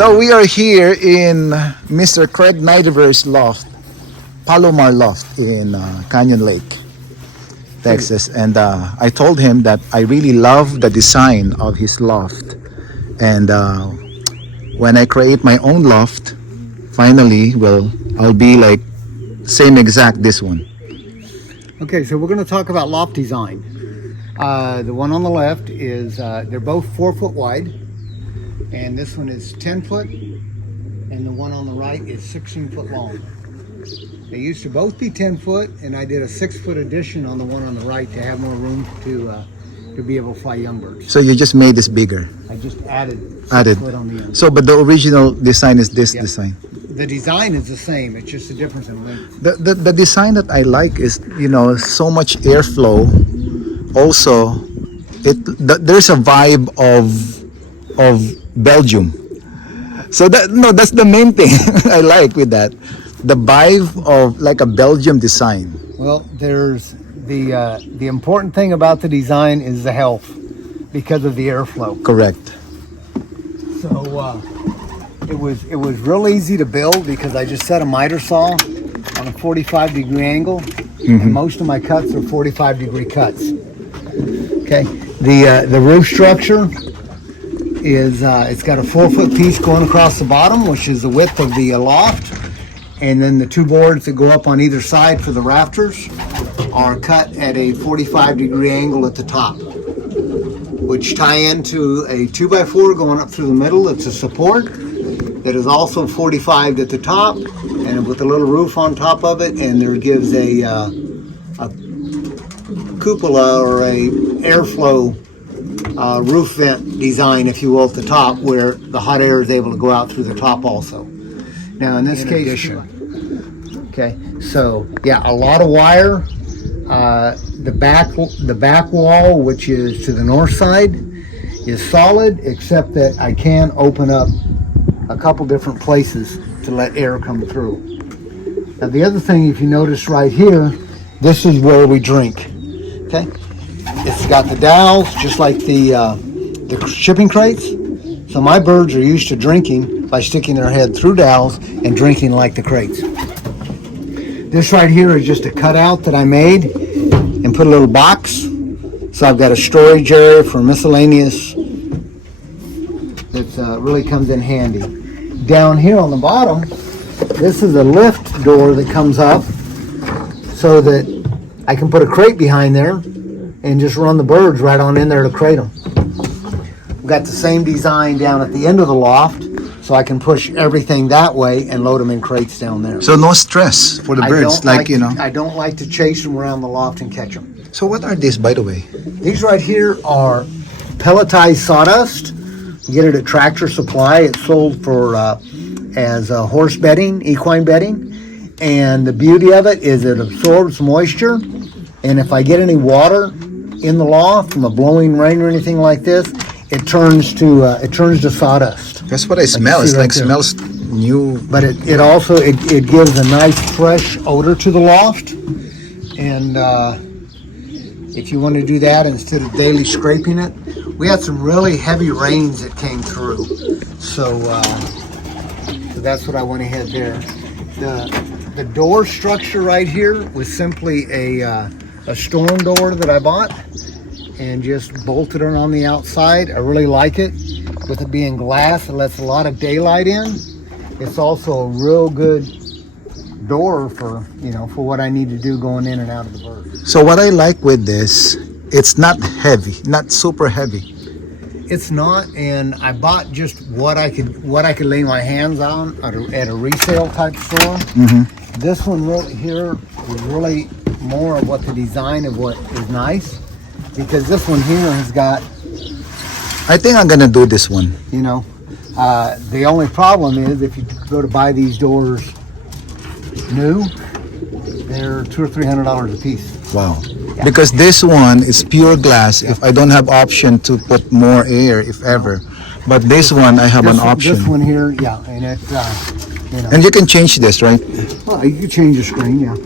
So we are here in Mr. Craig Nidever's loft, Palomar Loft in Canyon Lake, Texas. And I told him that I really love the design of his loft. And when I create my own loft, finally, well, I'll be like same exact this one. Okay, so we're going to talk about loft design. The one on the left is, they're both 4 foot wide, and this one is 10 foot, and the one on the right is 16 foot long. They used to both be 10 foot, and I did a 6 foot addition on the one on the right to have more room to be able to fly young birds. So you just made this bigger? I just added 6 foot on the end. So, but the original design is this design? The design is the same, it's just a difference in length. The design that I like is, you know, so much airflow. Also, there's a vibe of Belgium. So that's the main thing I like with that. The vibe of like a Belgium design. Well, there's the important thing about the design is the health because of the airflow. Correct. So it was real easy to build because I just set a miter saw on a 45-degree angle, and most of my cuts are 45-degree cuts. Okay. The roof structure is it's got a 4 foot piece going across the bottom, which is the width of the loft, and then the 2 boards that go up on either side for the rafters are cut at a 45-degree angle at the top, which tie into a 2x4 going up through the middle. It's a support that is also 45 at the top, and with a little roof on top of it, and there gives a cupola or a airflow roof vent design, if you will, at the top, where the hot air is able to go out through the top also. Now in this case, okay, so yeah, a lot of wire. The back wall, which is to the north side, is solid, except that I can open up a couple different places to let air come through. Now the other thing, if you notice right here, this is where we drink. Okay, it's got the dowels just like the shipping crates. So my birds are used to drinking by sticking their head through dowels and drinking like the crates. This right here is just a cutout that I made and put a little box. So I've got a storage area for miscellaneous that really comes in handy. Down here on the bottom, this is a lift door that comes up so that I can put a crate behind there and just run the birds right on in there to crate them. We've got the same design down at the end of the loft, so I can push everything that way and load them in crates down there. So no stress for the birds, I don't like to chase them around the loft and catch them. So what are these, by the way? These right here are pelletized sawdust. You get it at Tractor Supply. It's sold for as horse bedding, equine bedding. And the beauty of it is it absorbs moisture. And if I get any water in the loft from a blowing rain or anything like this, it turns to sawdust. That's what I smell. It's like smells new. But it also gives a nice fresh odor to the loft. And if you want to do that instead of daily scraping it, we had some really heavy rains that came through. So that's what I went ahead there. The door structure right here was simply a storm door that I bought and just bolted it on the outside. I really like it. With it being glass, it lets a lot of daylight in. It's also a real good door for what I need to do going in and out of the bird. So what I like with this, it's not heavy, not super heavy. It's not, and I bought just what I could lay my hands on at a resale type store. This one right here was really more of what the design of what is nice, because this one here has got. I think I'm gonna do this one. The only problem is if you go to buy these doors new, they're $200 or $300 a piece. Wow. Yeah. Because this one is pure glass. If I don't have option to put more air, if ever, but this one I have an option. This one here, yeah, and it's And you can change this, right? Well, you can change the screen, yeah.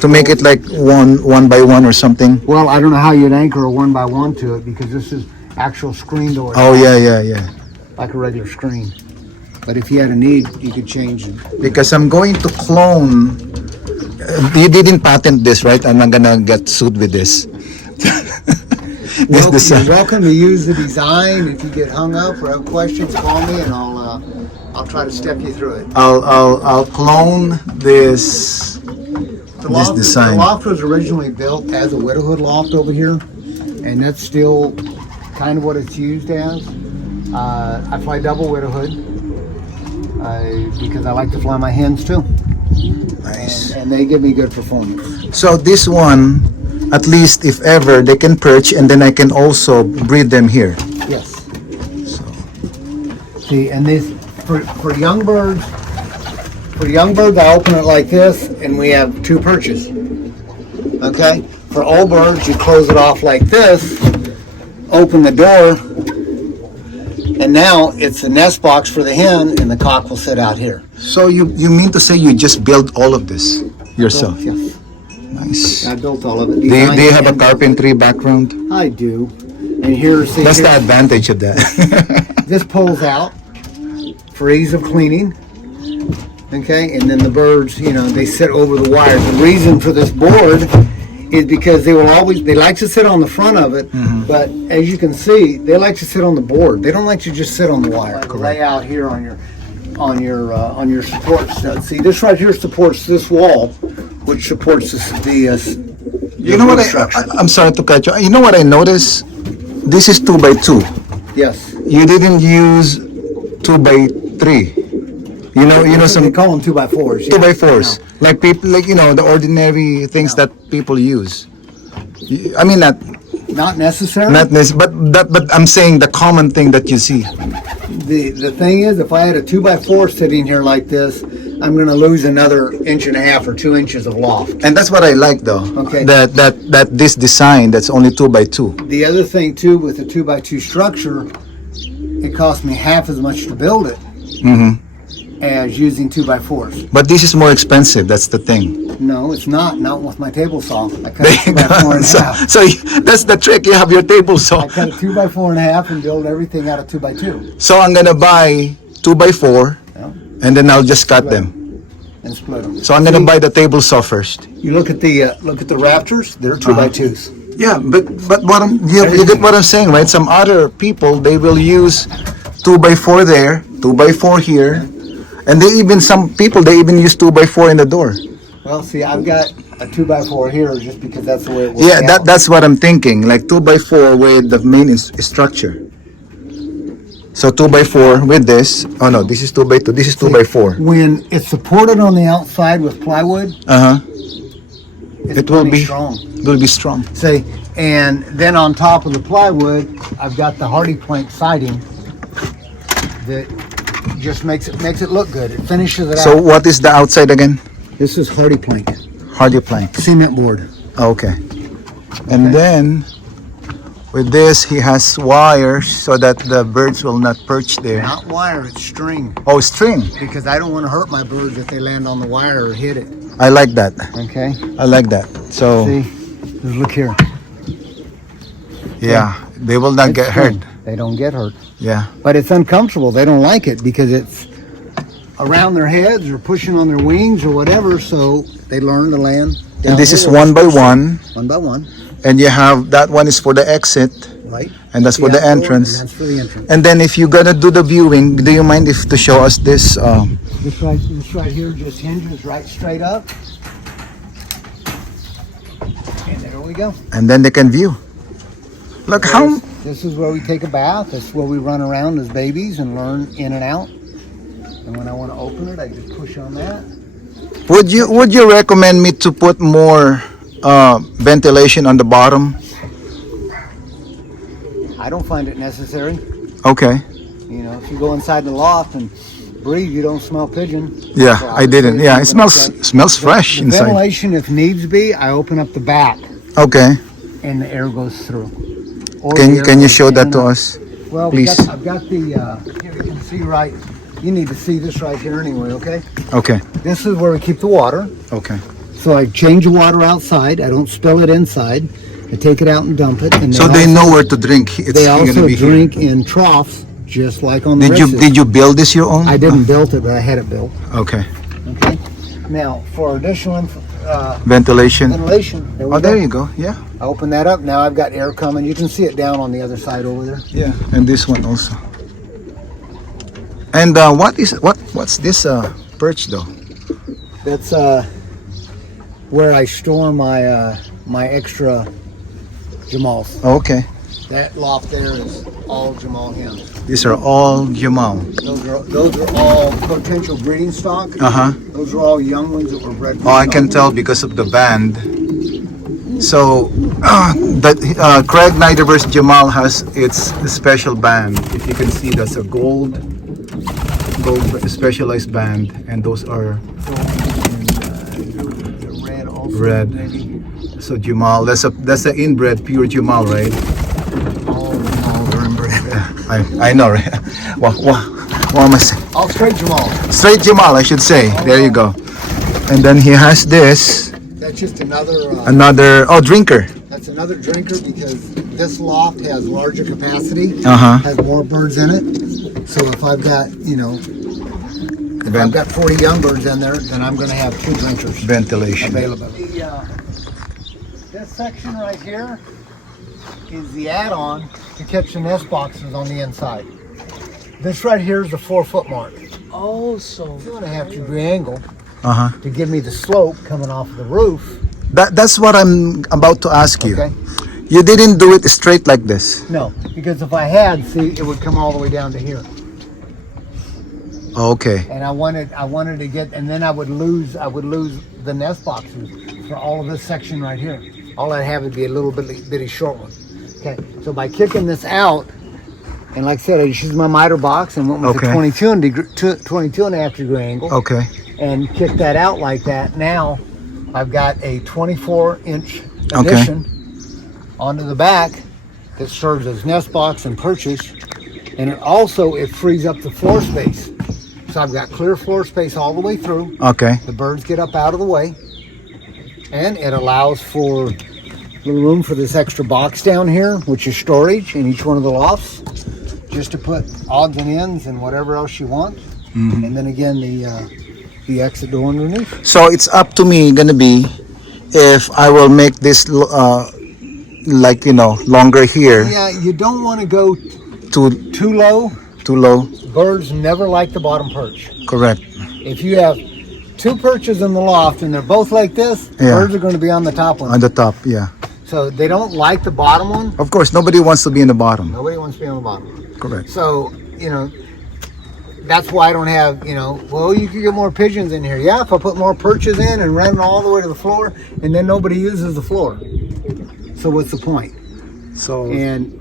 To make it like one by one or something. Well, I don't know how you'd anchor a 1x1 to it because this is actual screen door. Oh yeah. Like a regular screen. But if you had a need, you could change it. Because I'm going to clone. You didn't patent this, right? I'm not gonna get sued with this. You're welcome to use the design. If you get hung up or have questions, call me and I'll try to step you through it. I'll clone this. This design. The loft was originally built as a Widowhood loft over here, and that's still kind of what it's used as. I fly double Widowhood because I like to fly my hens too. Nice. And they give me good performance. So this one, at least if ever, they can perch, and then I can also breed them here. Yes. See, and this for young birds. For young birds, I open it like this, and we have 2 perches. Okay. For old birds, you close it off like this, open the door, and now it's a nest box for the hen, and the cock will sit out here. So you mean to say you just build all of this yourself? Yes. Nice. I built all of it. Do you have a carpentry background? I do. And here, see, That's the advantage of that. this pulls out for ease of cleaning. Okay, and then the birds, they sit over the wires. The reason for this board is because they like to sit on the front of it, but as you can see, they like to sit on the board. They don't like to just sit on the wire. Lay out here on your support stud. See, this right here supports this wall, which supports You know what? I'm sorry to cut you. You know what I noticed? This is 2x2. Yes. You didn't use 2x3. You know some They call them 2x4s. 2x4s, like people, the ordinary things that people use. I mean, not necessary. but I'm saying the common thing that you see. The thing is, if I had a 2x4 sitting here like this, I'm going to lose another 1.5 inches or 2 inches of loft. And that's what I like, though. Okay. That this design that's only 2x2. The other thing too, with the 2x2 structure, it cost me half as much to build it. As using 2x4s. But this is more expensive. That's the thing. No, it's not. Not with my table saw. I cut a 2x4.5. So that's the trick. You have your table saw. I cut a 2x4.5 and build everything out of 2x2. So I'm gonna buy 2x4, and then I'll just cut them and split them. So I'm gonna buy the table saw first. You look at the rafters. They're 2x2s. Yeah, but you get what I'm saying, right? Some other people, they will use 2x4 there, 2x4 here. And some people even use 2x4 in the door. Well, see, I've got a 2x4 here just because that's the way it works. Yeah, that's what I'm thinking. Like 2x4 with the main structure. So 2x4 with this. Oh no, this is 2x2. This is 2x4. When it's supported on the outside with plywood, it will be strong. It will be strong. See, and then on top of the plywood, I've got the hardy plank siding that just makes it look good. It finishes it out. So what is the outside again? This is hardy plank. Hardy plank. Cement board. Okay. And then with this, he has wires so that the birds will not perch there. Not wire, it's string. Oh, string. Because I don't want to hurt my birds if they land on the wire or hit it. I like that. Okay. I like that. So see, just look here. Yeah, they will not get hurt. They don't get hurt. Yeah. But it's uncomfortable. They don't like it because it's around their heads or pushing on their wings or whatever, so they learn to land. And this is 1x1. 1x1. And you have, that one is for the exit. Right. And that's for the entrance. And that's for the entrance. And then if you're gonna do the viewing, do you mind if to show us this? This right here just hinges right straight up. And there we go. And then they can view. Look how... This is where we take a bath. This is where we run around as babies and learn in and out. And when I want to open it, I just push on that. Would you recommend me to put more ventilation on the bottom? I don't find it necessary. Okay. If you go inside the loft and breathe, you don't smell pigeon. Yeah, so I didn't. Yeah, it smells fresh the inside. Ventilation, if needs be, I open up the back. Okay. And the air goes through. Can you show that to us? Well, please. I've got the, here you can see right, you need to see this right here anyway, okay? Okay. This is where we keep the water. Okay. So I change the water outside. I don't spill it inside. I take it out and dump it. And so they know where to drink. They also drink in troughs just like on the Did you Riches. did you build this your own? I didn't build it, but I had it built. Okay. Okay. Now for additional Ventilation. ventilation. There we Oh, go. there you go. Yeah. I open that up. Now I've got air coming. You can see it down on the other side over there. Yeah. And this one also. And what's this perch though? That's where I store my my extra Jamals. Okay. That loft there is all Jamal hens. These are all Jemal. Those are all potential breeding stock. Uh-huh. Those are all young ones that were bred. Oh, I can tell because of the band. So, Craig Nidever's Jemal has its special band. If you can see, that's a gold specialized band, and those are The red also. red. Maybe. So Jemal, that's an inbred pure Jemal, right? All are inbred. I know, right? What am I saying? All straight Jamal. Straight Jemal, I should say. There you go. And then he has this. That's just another. Drinker. That's another drinker because this loft has larger capacity. Uh-huh. Has more birds in it. So if I've got, if I've got 40 young birds in there, then I'm going to have 2 drinkers Ventilation. available. This section right here is the add-on to catch the nest boxes on the inside. This right here is the 4-foot mark. Oh, so 2.5-degree angle Uh-huh. to give me the slope coming off of the roof. That's what I'm about to ask you. Okay. You didn't do it straight like this. No, because if I had, see, it would come all the way down to here. Okay. And I wanted to get, and then I would lose the nest boxes for all of this section right here. All I'd have would be a little bitty short one. Okay, so by kicking this out, and like I said, I just used my miter box and went with Okay. a 22.5 degree angle, Okay. and kicked that out like that. Now I've got a 24-inch Okay. addition onto the back that serves as nest box and perches, and it frees up the floor space. So I've got clear floor space all the way through. Okay. The birds get up out of the way, and it allows for little room for this extra box down here, which is storage in each one of the lofts, just to put odds and ends and whatever else you want. Mm-hmm. And then again, the exit door underneath. So it's up to me gonna be if I will make this longer here Yeah, you don't want to go to too low. too low. Birds never like the bottom perch. Correct. If you have 2 perches in the loft and they're both like this, Yeah. birds are going to be on the top one. On the top, yeah. So they don't like the bottom one. Of course, nobody wants to be in the bottom. Nobody wants to be on the bottom. Correct. So, that's why I don't have, well, you could get more pigeons in here. Yeah, if I put more perches in and run all the way to the floor, and then nobody uses the floor. So what's the point? So And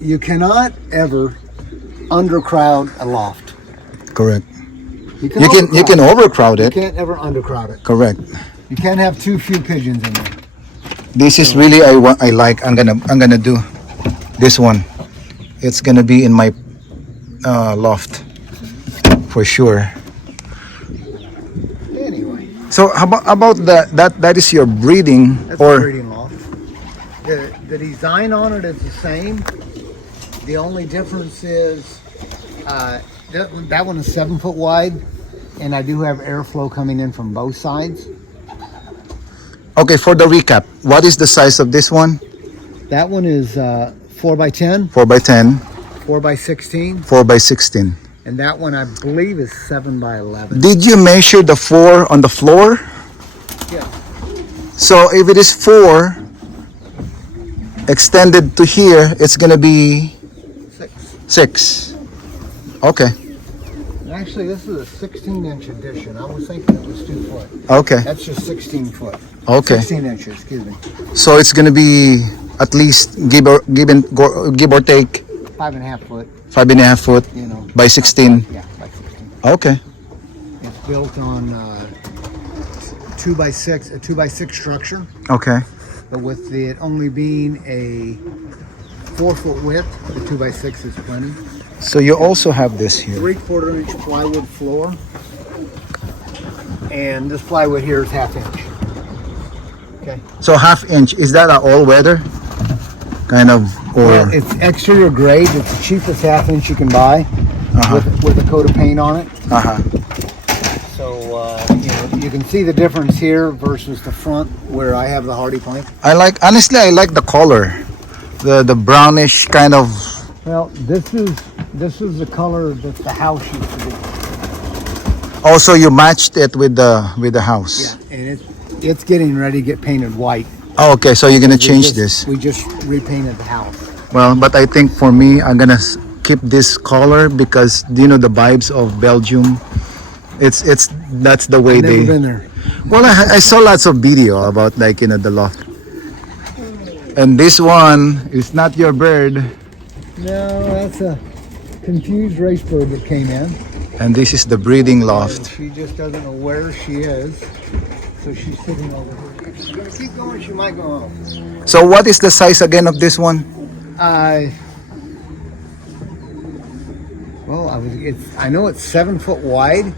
you cannot ever undercrowd a loft. correct. You You can overcrowd You it. can't ever undercrowd it. Correct. You can't have too few pigeons in there. This is really I like. I'm gonna do this one. It's gonna be in my loft for sure. Anyway, So how about that is your breeding that's a or breeding loft. The design on it is the same. The only difference is that one is 7 foot wide, and I do have airflow coming in from both sides. okay, for the recap, what is the size of this one? That one is 4 by 10, 4 by 10, 4 by 16, 4 by 16. and that one I believe is 7 by 11. Did you measure the 4 on the floor? Yeah. So if it is 4 extended to here, it's gonna be 6. 6. Okay. Actually, this is a 16-inch addition. I was thinking it was 2 foot. Okay. That's just 16 foot. Okay. 16 inches, excuse me. So it's gonna be at least give or take 5.5 foot, 5.5 foot by 16. Yeah, by 16. Okay. It's built on 2 by 6, a 2 by 6 structure, Okay. but with it only being a 4 foot width, the 2 by 6 is plenty. So you also have this here. 3/4 inch plywood floor, and this plywood here is 1/2 inch. Okay. So 1/2 inch, is that a all weather? Kind of Or It's exterior grade. It's the cheapest half-inch you can buy with a coat of paint on it. So you can see the difference here versus the front where I have the hardy plank. honestly, I like the color, the brownish kind of. Well, this is the color that the house used to be. Also, you matched it with the house. Yeah, and it's getting ready to get painted white. Oh, okay, so you're gonna change this. We just repainted the house. Well, but I think for me, I'm gonna keep this color because you know the vibes of Belgium. It's that's the way Never they. been there. Well, I saw lots of video about like the loft. And this one is not your bird. No, that's a confused race bird that came in. And this is the breeding loft. She just doesn't know where she is, so she's sitting over here. If she's gonna keep going, she might go home. So what is the size again of this one? I know it's 7 foot wide.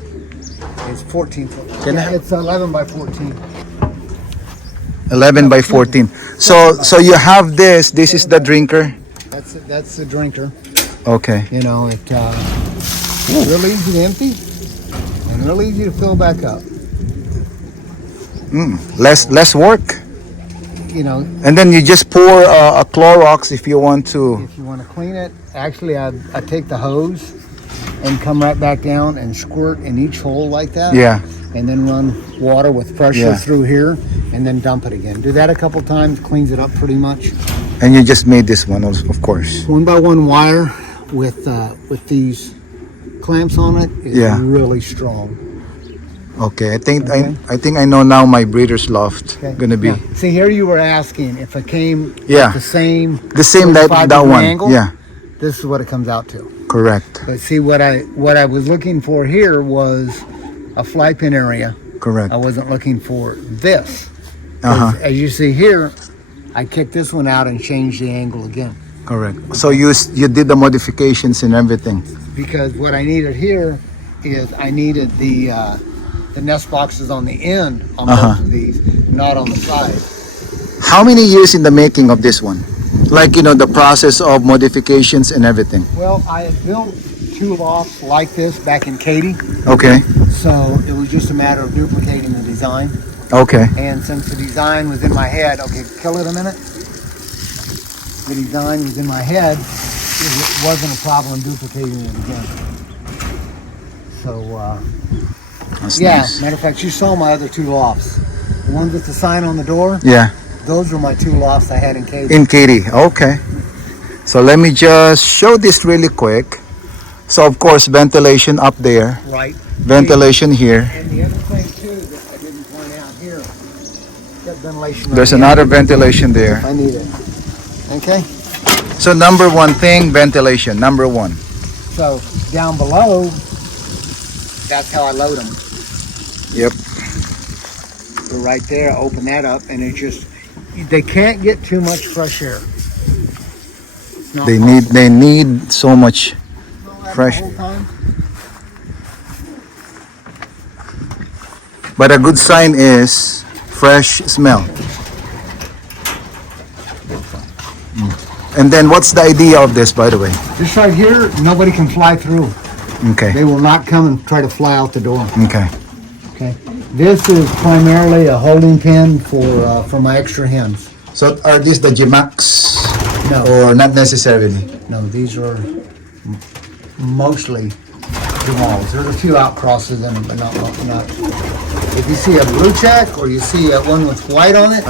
It's 14 foot. It's 11 by 14. 11 by 14. So you have this. This is the drinker. That's the drinker. Okay. You know, it's real easy to empty and real easy to fill back up. Less work. You know, And then you just pour a Clorox if you want to. if you want to clean it, actually I take the hose and come right back down and squirt in each hole like that. Yeah. And then run water with pressure Yeah. through here and then dump it again. Do that a couple times, cleans it up pretty much. And you just made this one, of course. 1x1 wire with these clamps on it is Yeah. really strong. Okay. I think Okay. I think I know now my breeder's loft gonna be Now, see here you were asking if it came Yeah. with the same that 45-degree one. angle. Yeah. This is what it comes out to. Correct. But see what I was looking for here was a fly pin area. Correct. I wasn't looking for this. 'Cause As you see here, I kicked this one out and changed the angle again. Correct. So you did the modifications and everything. Because what I needed here is I needed the nest boxes on the end on both of these, not on the side. How many years in the making of this one? Like the process of modifications and everything. Well, I had built 2 lofts like this back in Katy, Okay. so it was just a matter of duplicating the design. Okay. And since the design was in my head, okay, kill it a minute. The design was in my head, it wasn't a problem duplicating it again. So, That's yeah, nice. matter of fact, you saw my other 2 lofts. The ones with the sign on the door, Yeah. those were my 2 lofts I had in Katy. In Katy. Okay. So let me just show this really quick. So of course ventilation up there, Right. ventilation here. And the other thing too that I didn't point out here, that ventilation. There's on the another end. ventilation there. I need it. Okay. So number one thing, ventilation. Number one. So down below, that's how I load them. Yep. So right there, I open that up, and it just they can't get too much fresh air. It's not They need so much possible fresh. the whole time. But a good sign is fresh smell. And then what's the idea of this, by the way? This right here, nobody can fly through. Okay. They will not come and try to fly out the door. Okay. Okay. This is primarily a holding pen for my extra hens. So are these the Gemax? No. Or not necessarily? No, these are mostly Jamals. There's a few outcrosses in them, but not. If you see a blue check or you see one with white on it,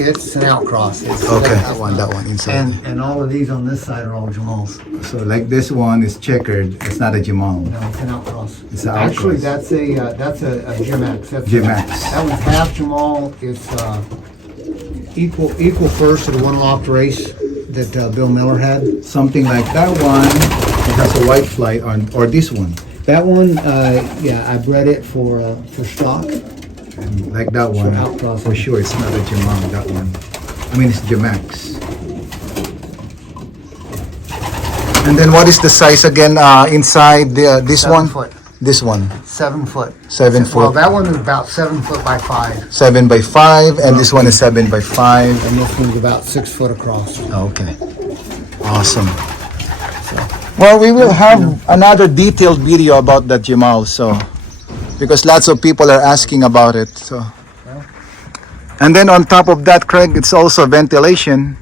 it's an outcross. It's Okay. That one inside. And all of these on this side are all Jamals. So like this one is checkered. It's not a Jemal. No, it's an outcross. It's an Actually, outcross. that's a Gemax. Gemax. That one's half Jamal. It's equal first to the one loft race that Bill Miller had. Something like that one. It has a white flight on, or this one. That one, yeah, I bred it for stock. And like that one. outcrossing. For sure, it's not a Jemal. That one. I mean, it's Gemax. And then what is the size again inside this 7 one? foot. This one, 7 foot. 7 Well, foot, that one is about 7 foot by 5, 7 by 5, and this one is 7 by 5. and this one's about 6 foot across. Okay, awesome. Well, we will have another detailed video about that, Jemal. So, because lots of people are asking about it. So, and then on top of that, Craig, it's also ventilation.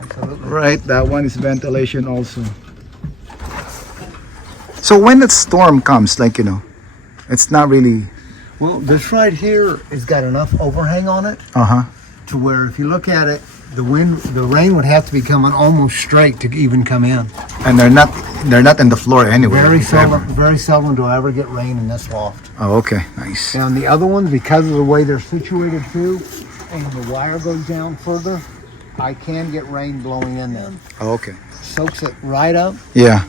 Absolutely. Right, that one is ventilation also. So when the storm comes, like, you know, it's not really, Well, this right here has got enough overhang on it to where if you look at it, the rain would have to be coming almost straight to even come in. and they're not in the floor anyway. Very if ever. seldom do I ever get rain in this loft. Oh, okay, nice. Now, on the other ones, because of the way they're situated too, and the wire goes down further, I can get rain blowing in there. Oh, okay. Soaks it right up, Yeah.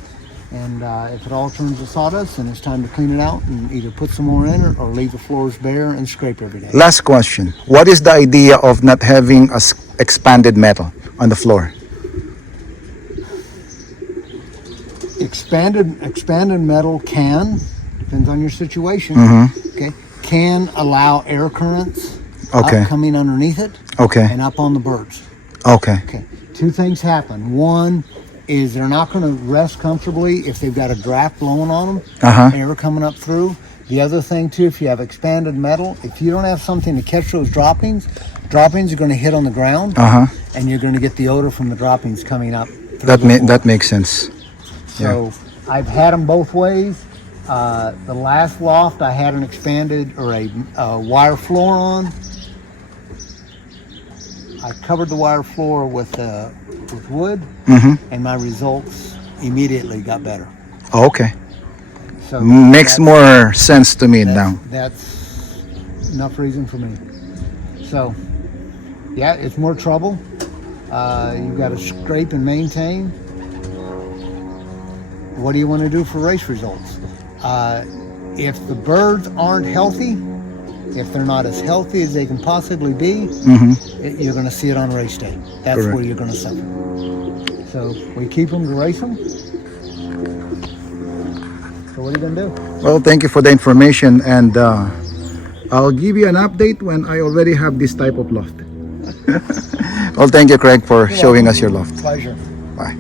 and if it all turns to sawdust, then it's time to clean it out and either put some more in it or leave the floors bare and scrape every day. Last question. What is the idea of not having expanded metal on the floor? Expanded metal depends on your situation, okay, can allow air currents Okay. up coming underneath it Okay. and up on the birds. Okay. Okay, two things happen. One is they're not going to rest comfortably if they've got a draft blowing on them, air coming up through. The other thing too, if you have expanded metal, if you don't have something to catch those droppings are going to hit on the ground, and you're going to get the odor from the droppings coming up. That makes sense. So I've had them both ways. The last loft I had an expanded or a wire floor on. I covered the wire floor with wood, and my results immediately got better. Oh, okay. So Makes that's- more sense to me now. That's enough reason for me. So, yeah, it's more trouble. You've got to scrape and maintain. What do you want to do for race results? If the birds aren't healthy, if they're not as healthy as they can possibly be, you're going to see it on race day. That's Correct. where you're going to suffer. So we keep them to race them. So what are you going to do? Well, thank you for the information, and I'll give you an update when I already have this type of loft. Well, thank you, Craig, for showing us your loft. Pleasure. Bye.